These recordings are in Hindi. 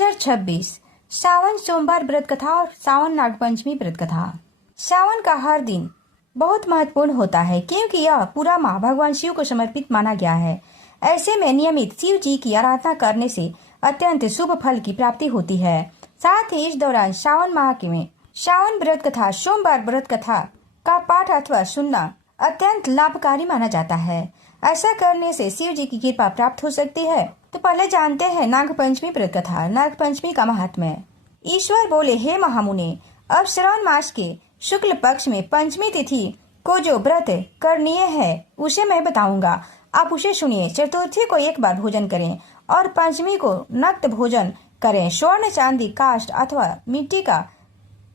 2026 सावन सोमवार व्रत कथा और सावन नागपंचमी व्रत कथा। सावन का हर दिन बहुत महत्वपूर्ण होता है क्योंकि यह पूरा माह भगवान शिव को समर्पित माना गया है। ऐसे में नियमित शिव जी की आराधना करने से अत्यंत शुभ फल की प्राप्ति होती है। साथ ही इस दौरान सावन माह में सावन व्रत कथा सोमवार व्रत कथा का पाठ अथवा सुनना अत्यंत लाभकारी माना जाता है। ऐसा करने से शिव जी की कृपा प्राप्त हो सकती है। तो पहले जानते हैं नागपंचमी व्रत कथा। नागपंचमी का महात्म्य। ईश्वर बोले, हे महामुने, अब श्रावण मास के शुक्ल पक्ष में पंचमी तिथि को जो व्रत करनीय है उसे मैं बताऊंगा, आप उसे सुनिए। चतुर्थी को एक बार भोजन करें और पंचमी को नक्त भोजन करें। स्वर्ण चांदी काष्ठ अथवा मिट्टी का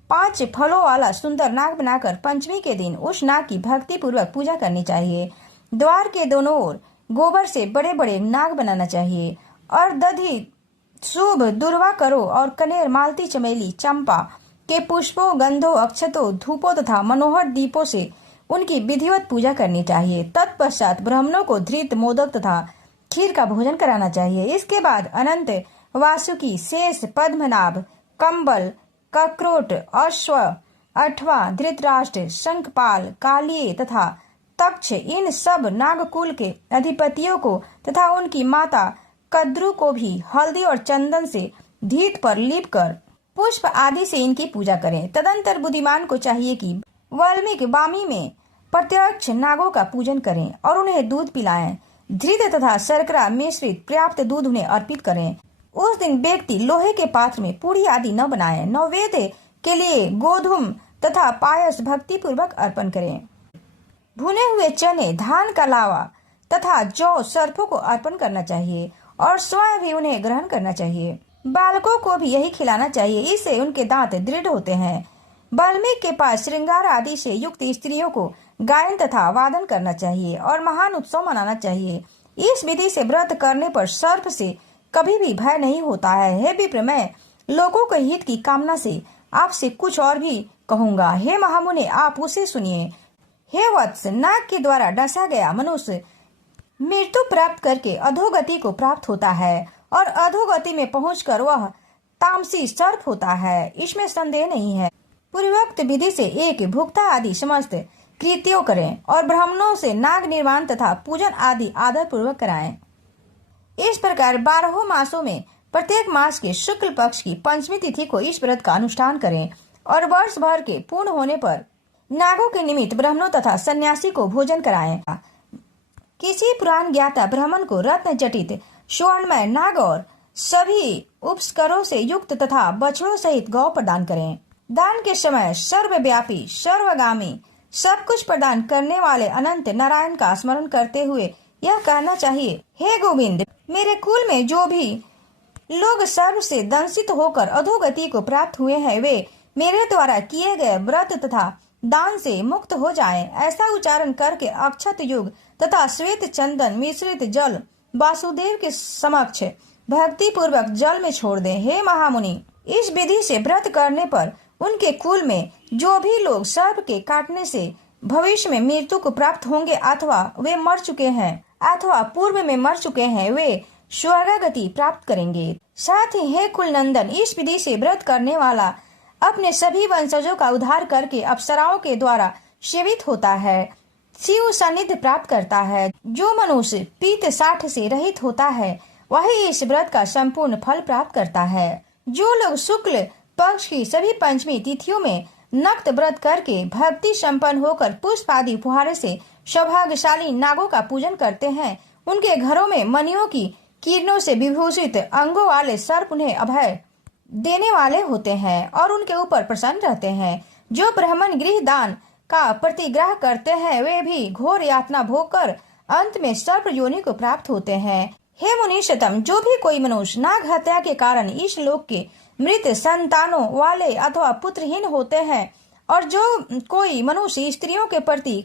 5 फलों वाला सुंदर नाग बनाकर पंचमी के दिन उस नाग की भक्ति पूर्वक पूजा करनी चाहिए। द्वार के दोनों ओर गोबर से बड़े बड़े नाग बनाना चाहिए और दधि शुभ दुर्वा करो और कनेर मालती चमेली चंपा के पुष्पों गंधों अक्षतों धूपों तथा मनोहर दीपों से उनकी विधिवत पूजा करनी चाहिए। तत्पश्चात ब्राह्मणों को धृत मोदक तथा खीर का भोजन कराना चाहिए। इसके बाद अनंत वासुकी शेष पद्मनाभ कंबल कक्रोट अश्व अठवा धृतराष्ट्र शंखपाल कालिये तथा तक्ष इन सब नागकुल के अधिपतियों को तथा उनकी माता कद्रु को भी हल्दी और चंदन से धीत पर लीप कर पुष्प आदि से इनकी पूजा करें। तदंतर बुद्धिमान को चाहिए कि वाल्मीकि वामी में प्रत्यक्ष नागों का पूजन करें और उन्हें दूध पिलाएं। धृत तथा शर्करा मिश्रित पर्याप्त दूध उन्हें अर्पित करें। उस दिन व्यक्ति लोहे के पात्र में पूरी आदि न बनाए। नैवेद्य के लिए गोधूम तथा पायस भक्ति पूर्वक अर्पण करें। भुने हुए चने धान का लावा तथा जौ सर्पों को अर्पण करना चाहिए और स्वयं भी उन्हें ग्रहण करना चाहिए। बालकों को भी यही खिलाना चाहिए, इससे उनके दांत दृढ़ होते हैं। वाल्मीकि के पास श्रृंगार आदि से युक्त स्त्रियों को गायन तथा वादन करना चाहिए और महान उत्सव मनाना चाहिए। इस विधि से व्रत करने पर सर्प से कभी भी भय नहीं होता है। हे विप्र, मैं लोगों के हित की कामना से आपसे कुछ और भी कहूँगा। हे महामुने, आप उसे सुनिए। हे वत्स, नाग के द्वारा डसा गया मनुष्य मृत्यु प्राप्त करके अधोगति को प्राप्त होता है और अधोगति में पहुंचकर वह तामसी सर्प होता है, इसमें संदेह नहीं है। पूर्वोक्त विधि से एक भुक्ता आदि समस्त कृत्यों करें और ब्राह्मणों से नाग निर्माण तथा पूजन आदि आदर पूर्वक कराएं। इस प्रकार 12 मासों में प्रत्येक मास के शुक्ल पक्ष की पंचमी तिथि को इस व्रत का अनुष्ठान करें और वर्ष भर के पूर्ण होने पर नागों के निमित्त ब्राह्मणों तथा सन्यासी को भोजन कराएं। किसी पुराण ज्ञाता ब्राह्मण को रत्न जटित स्वर्णमय नाग और सभी उपस्करों से युक्त तथा बछड़ों सहित गौ प्रदान करें। दान के समय सर्वव्यापी सर्वगामी सब कुछ प्रदान करने वाले अनंत नारायण का स्मरण करते हुए यह कहना चाहिए, हे गोविंद, मेरे कुल में जो भी लोग सर्व से दंशित होकर अधोगति को प्राप्त हुए हैं वे मेरे द्वारा किए गए व्रत तथा दान से मुक्त हो जाएं। ऐसा उच्चारण करके अक्षत युग तथा श्वेत चंदन मिश्रित जल वासुदेव के समक्ष भक्ति पूर्वक जल में छोड़ दें। हे महामुनि, इस विधि से व्रत करने पर उनके कुल में जो भी लोग सर्प के काटने से भविष्य में मृत्यु को प्राप्त होंगे अथवा वे मर चुके हैं अथवा पूर्व में मर चुके हैं वे स्वर्गागति प्राप्त करेंगे। साथ ही हे कुल नंदन, इस विधि से व्रत करने वाला अपने सभी वंशजों का उद्धार करके अप्सराओं के द्वारा सेवित होता है, शिव सानिध्य प्राप्त करता है। जो मनुष्य पीत साठ से रहित होता है वही इस व्रत का संपूर्ण फल प्राप्त करता है। जो लोग शुक्ल पक्ष की सभी पंचमी तिथियों में नक्त व्रत करके भक्ति संपन्न होकर पुष्प आदि उपहार से सौभाग्यशाली नागों का पूजन करते हैं उनके घरों में मणियों की किरणों से विभूषित अंगों वाले सर्प उन्हें अभय देने वाले होते हैं और उनके ऊपर प्रसन्न रहते हैं। जो ब्राह्मण गृह दान का प्रतिग्रह करते हैं वे भी घोर यातना भोग कर अंत में सर्प योनि को प्राप्त होते हैं। हे मुनीषतम, जो भी कोई मनुष्य नाग हत्या के कारण इस लोक के मृत संतानों वाले अथवा पुत्रहीन होते हैं और जो कोई मनुष्य स्त्रियों के प्रति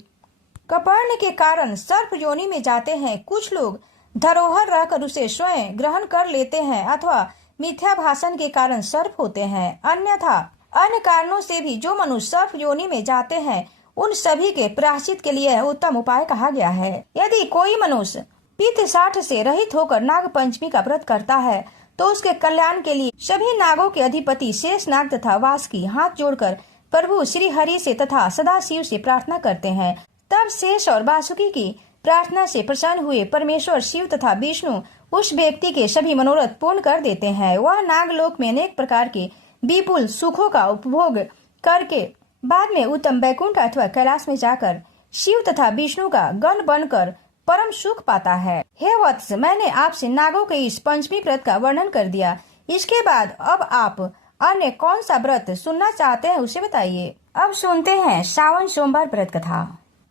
कपर्ण के कारण सर्प योनि में जाते हैं, कुछ लोग धरोहर रहकर उसे स्वयं ग्रहण कर लेते हैं अथवा मिथ्या भाषण के कारण सर्प होते हैं। अन्यथा अन्य कारणों से भी जो मनुष्य सर्प योनि में जाते हैं उन सभी के प्रायश्चित के लिए उत्तम उपाय कहा गया है। यदि कोई मनुष्य पित्त साठ से रहित होकर नाग पंचमी का व्रत करता है तो उसके कल्याण के लिए सभी नागों के अधिपति शेष नाग तथा वासुकी हाथ जोड़कर प्रभु श्री हरि से तथा सदाशिव से प्रार्थना करते हैं। तब शेष और वासुकी की प्रार्थना से प्रसन्न हुए परमेश्वर शिव तथा विष्णु उस व्यक्ति के सभी मनोरथ पूर्ण कर देते हैं। वह नागलोक में अनेक प्रकार के विपुल सुखों का उपभोग करके बाद में उत्तम वैकुंठ अथवा कैलाश में जाकर शिव तथा विष्णु का गण बनकर परम सुख पाता है। हे वत्स, मैंने आपसे नागों के इस पंचमी व्रत का वर्णन कर दिया। इसके बाद अब आप अन्य कौन सा व्रत सुनना चाहते हैं उसे बताइए। अब सुनते हैं श्रावण सोमवार व्रत कथा।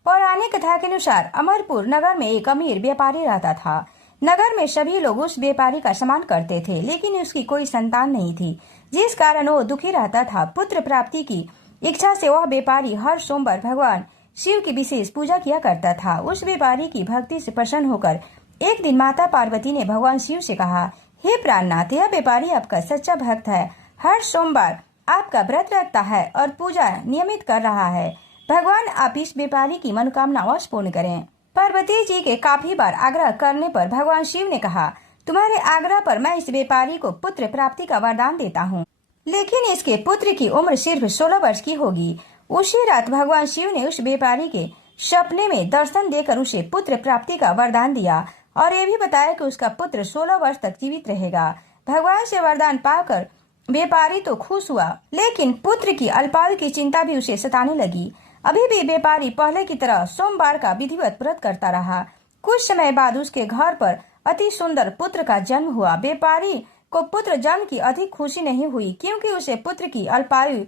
पौराणिक कथा के अनुसार अमरपुर नगर में एक अमीर व्यापारी रहता था। नगर में सभी लोग उस व्यापारी का सम्मान करते थे, लेकिन उसकी कोई संतान नहीं थी, जिस कारण वो दुखी रहता था। पुत्र प्राप्ति की इच्छा से वह व्यापारी हर सोमवार भगवान शिव की विशेष पूजा किया करता था। उस व्यापारी की भक्ति से प्रसन्न होकर एक दिन माता पार्वती ने भगवान शिव से कहा, हे प्राणनाथ, यह व्यापारी आपका सच्चा भक्त है। हर सोमवार आपका व्रत रखता है और पूजा नियमित कर रहा है। भगवान आप इस व्यापारी की मनोकामना अवश्य पूर्ण करें। पार्वती जी के काफी बार आग्रह करने पर भगवान शिव ने कहा, तुम्हारे आग्रह पर मैं इस व्यापारी को पुत्र प्राप्ति का वरदान देता हूँ, लेकिन इसके पुत्र की उम्र सिर्फ 16 वर्ष की होगी। उसी रात भगवान शिव ने उस व्यापारी के सपने में दर्शन देकर उसे पुत्र प्राप्ति का वरदान दिया और ये भी बताया कि उसका पुत्र 16 वर्ष तक जीवित रहेगा। भगवान से वरदान पाकर व्यापारी तो खुश हुआ, लेकिन पुत्र की अल्पायु की चिंता भी उसे सताने लगी। अभी भी व्यापारी पहले की तरह सोमवार का विधिवत व्रत करता रहा। कुछ समय बाद उसके घर पर अति सुंदर पुत्र का जन्म हुआ। व्यापारी को पुत्र जन्म की अधिक खुशी नहीं हुई, क्योंकि उसे पुत्र की अल्पायु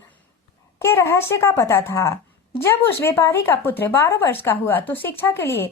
के रहस्य का पता था। जब उस व्यापारी का पुत्र 12 वर्ष का हुआ तो शिक्षा के लिए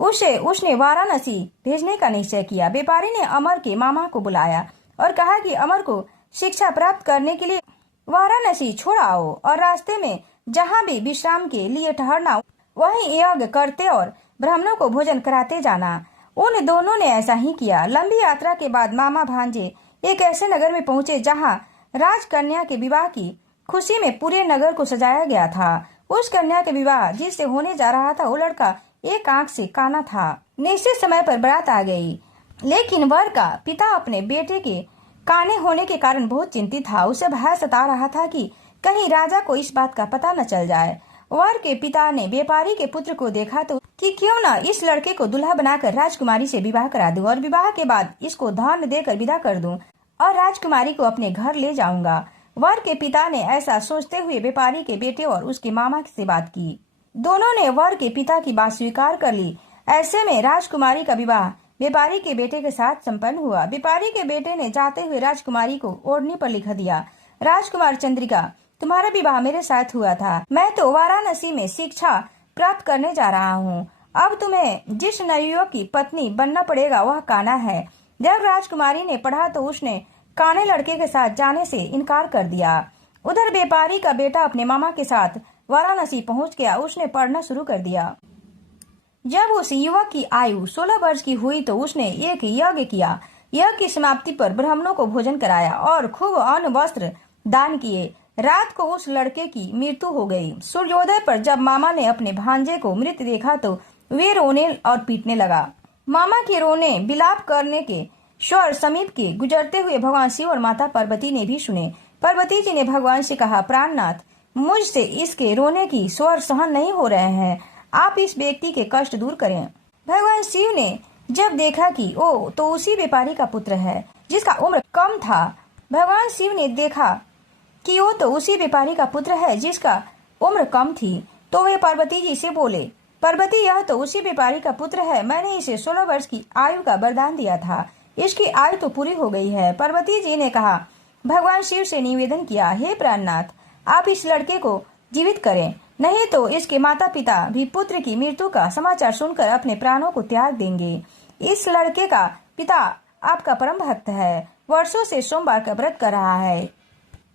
उसने वाराणसी भेजने का निश्चय किया। व्यापारी ने अमर के मामा को बुलाया और कहा कि अमर को शिक्षा प्राप्त करने के लिए वाराणसी छोड़ आओ और रास्ते में जहाँ भी विश्राम के लिए ठहरना वहीं यज्ञ करते और ब्राह्मणों को भोजन कराते जाना। उन दोनों ने ऐसा ही किया। लंबी यात्रा के बाद मामा भांजे एक ऐसे नगर में पहुंचे जहाँ राजकन्या के विवाह की खुशी में पूरे नगर को सजाया गया था। उस कन्या के विवाह जिससे होने जा रहा था वो लड़का एक आंख से काना था। निश्चित समय पर बारात आ गई, लेकिन वर का पिता अपने बेटे के काने होने के कारण बहुत चिंतित था। उसे भय सता रहा था कि कहीं राजा को इस बात का पता न चल जाए। वर के पिता ने व्यापारी के पुत्र को देखा तो कि क्यों न इस लड़के को दुल्हा बनाकर राजकुमारी से विवाह करा दूं और विवाह के बाद इसको धन देकर विदा कर दूं और राजकुमारी को अपने घर ले जाऊंगा। वर के पिता ने ऐसा सोचते हुए व्यापारी के बेटे और उसके मामा से बात की। दोनों ने वर के पिता की बात स्वीकार कर ली। ऐसे में राजकुमारी का विवाह व्यापारी के बेटे के साथ संपन्न हुआ। व्यापारी के बेटे ने जाते हुए राजकुमारी को ओढ़नी पर लिख दिया, राजकुमार चंद्रिका, तुम्हारा विवाह मेरे साथ हुआ था। मैं तो वाराणसी में शिक्षा प्राप्त करने जा रहा हूँ। अब तुम्हें जिस नवयुवक की पत्नी बनना पड़ेगा वह काना है। जब राजकुमारी ने पढ़ा तो उसने काने लड़के के साथ जाने से इनकार कर दिया। उधर व्यापारी का बेटा अपने मामा के साथ वाराणसी पहुंच गया। उसने पढ़ना शुरू कर दिया। जब उस युवक की आयु 16 वर्ष की हुई तो उसने एक यज्ञ किया। यज्ञ की समाप्ति पर ब्राह्मणों को भोजन कराया और खूब अन्न वस्त्र दान किए। रात को उस लड़के की मृत्यु हो गई। सूर्योदय पर जब मामा ने अपने भांजे को मृत देखा तो वे रोने और पीटने लगा। मामा के रोने विलाप करने के स्वर समीप के गुजरते हुए भगवान शिव और माता पार्वती ने भी सुने। पार्वती जी ने भगवान से कहा, प्राणनाथ, मुझसे इसके रोने की स्वर सहन नहीं हो रहे हैं, आप इस व्यक्ति के कष्ट दूर करें। भगवान शिव ने जब देखा कि ओ तो उसी व्यापारी का पुत्र है जिसका उम्र कम था। भगवान शिव ने देखा कि वो तो उसी व्यापारी का पुत्र है जिसका उम्र कम थी, तो वे पार्वती जी से बोले, पार्वती, यह तो उसी व्यापारी का पुत्र है। मैंने इसे 16 वर्ष की आयु का वरदान दिया था, इसकी आयु तो पूरी हो गई है। पार्वती जी ने कहा, भगवान शिव से निवेदन किया, हे प्राणनाथ, आप इस लड़के को जीवित करें, नहीं तो इसके माता पिता भी पुत्र की मृत्यु का समाचार सुनकर अपने प्राणों को त्याग देंगे। इस लड़के का पिता आपका परम भक्त है, वर्षों से सोमवार का व्रत कर रहा है।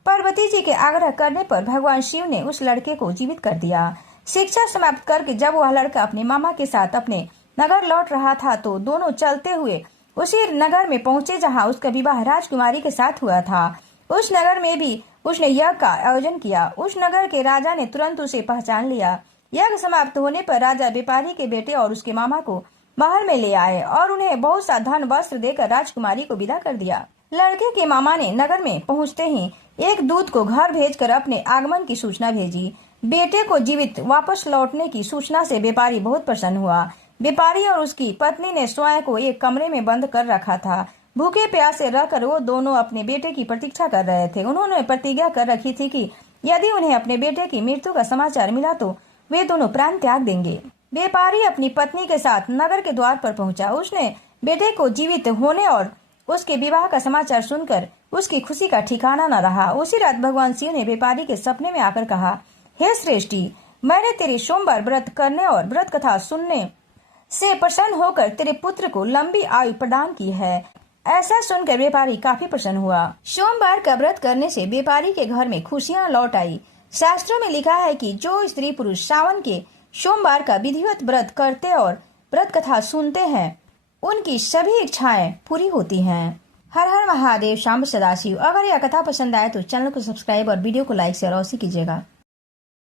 पार्वती जी के आग्रह करने पर भगवान शिव ने उस लड़के को जीवित कर दिया। शिक्षा समाप्त करके जब वह लड़का अपने मामा के साथ अपने नगर लौट रहा था तो दोनों चलते हुए उसी नगर में पहुंचे जहां उसका विवाह राजकुमारी के साथ हुआ था। उस नगर में भी उसने यज्ञ का आयोजन किया। उस नगर के राजा ने तुरंत उसे पहचान लिया। यज्ञ समाप्त होने पर राजा व्यापारी के बेटे और उसके मामा को महल में ले आए और उन्हें बहुत सा धन वस्त्र देकर राजकुमारी को विदा कर दिया। लड़के के मामा ने नगर में पहुंचते ही एक दूत को घर भेजकर अपने आगमन की सूचना भेजी। बेटे को जीवित वापस लौटने की सूचना से व्यापारी बहुत प्रसन्न हुआ। व्यापारी और उसकी पत्नी ने स्वयं को एक कमरे में बंद कर रखा था। भूखे प्यासे रहकर वो दोनों अपने बेटे की प्रतीक्षा कर रहे थे। उन्होंने प्रतिज्ञा कर रखी थी कि यदि उन्हें अपने बेटे की मृत्यु का समाचार मिला तो वे दोनों प्राण त्याग देंगे। व्यापारी अपनी पत्नी के साथ नगर के द्वार पर पहुंचा। उसने बेटे को जीवित होने और उसके विवाह का समाचार सुनकर उसकी खुशी का ठिकाना न रहा। उसी रात भगवान शिव ने व्यापारी के सपने में आकर कहा, हे श्रेष्ठी, मैंने तेरे सोमवार व्रत करने और व्रत कथा सुनने से प्रसन्न होकर तेरे पुत्र को लंबी आयु प्रदान की है। ऐसा सुनकर व्यापारी काफी प्रसन्न हुआ। सोमवार का व्रत करने से व्यापारी के घर में खुशियां लौट आई। शास्त्रों में लिखा है कि जो स्त्री पुरुष सावन के सोमवार का विधिवत व्रत करते और व्रत कथा सुनते हैं, उनकी सभी इच्छाएं पूरी होती हैं। हर हर महादेव, शांब सदाशिव। अगर यह कथा पसंद आए तो चैनल को सब्सक्राइब और वीडियो को लाइक शेयर अवश्य कीजिएगा।